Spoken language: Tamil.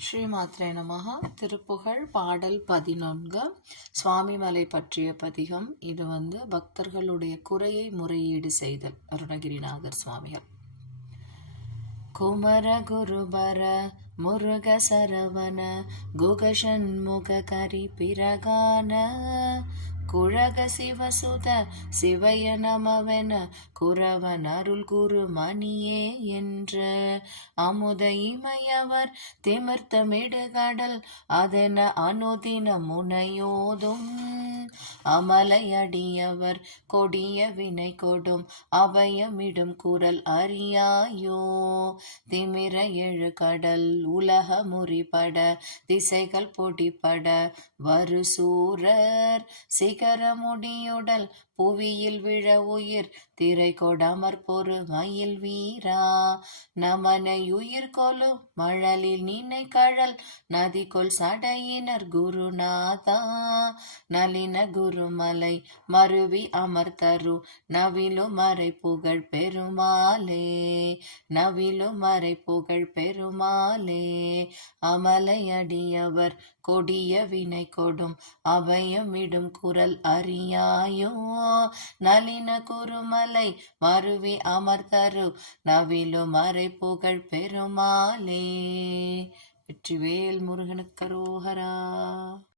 ஸ்ரீமாத்ரே நமஹ. திருப்புகழ் பாடல் 11 சுவாமிமலை பற்றிய பதிகம். இது பக்தர்களுடைய குறையை முறையீடு செய்தல். அருணகிரிநாதர் சுவாமிகள். குமர குருபர முருக சரவண குகஷண்முக கரி பிரகான குழக சிவசுத சிவய நமவென குரவன் அருள் குரு மணியே என்று அமுத இமையவர் திமிர்த்தமிடுகடல் அதென அனுதின முனையோதும் அமலையடியவர் கொடிய வினை கொடும் அபயமிடும் குரல் அறியாயோ திமிர எழு கடல் உலக முறிபட திசைகள் பொடிபட வரு சூரர் சிகர முடியுடல் புவியில் விழ உயிர் திரை கொடமர் பொறு மயில் வீரா நமனை உயிர் கொலு மழலில் நினை கழல் நதி கொல் சடையினர் குருநாதா நளின குருமலை மருவி அமர்தரு நவிலு மறை புகழ் பெருமாளே நவிலு மறை புகழ் பெருமாளே அமலையடியவர் கொடிய வினை கொடும் அபயமிடும் குரல் அறியாயோ நளின குருமலை மருவி அமர்தரு நவிலு மறை புகழ் பெருமாளே. வெற்றிவேல் முருகனுக்கு அரோகரா.